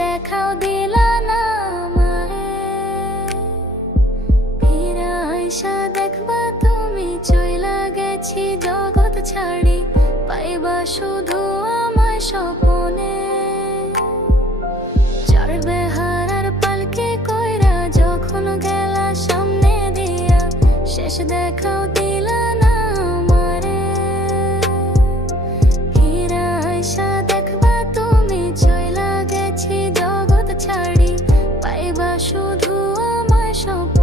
দেখাও দিলা না আমারে। ফিরা আইসা দেখবা তুমি চইলা গেছি জগৎ ছাড়ি, পাইবা শুধু আমায় স্বপনে। চড়বে হারার পালকে কইরা যখন গেলা সামনে দিয়া, শেষ দেখাও দিলা না আমারে। ফিরা আইসা দেখবা তুমি চইলা গেছি জগৎ ছাড়ি, পাইবা শুধু আমায় স্বপনে।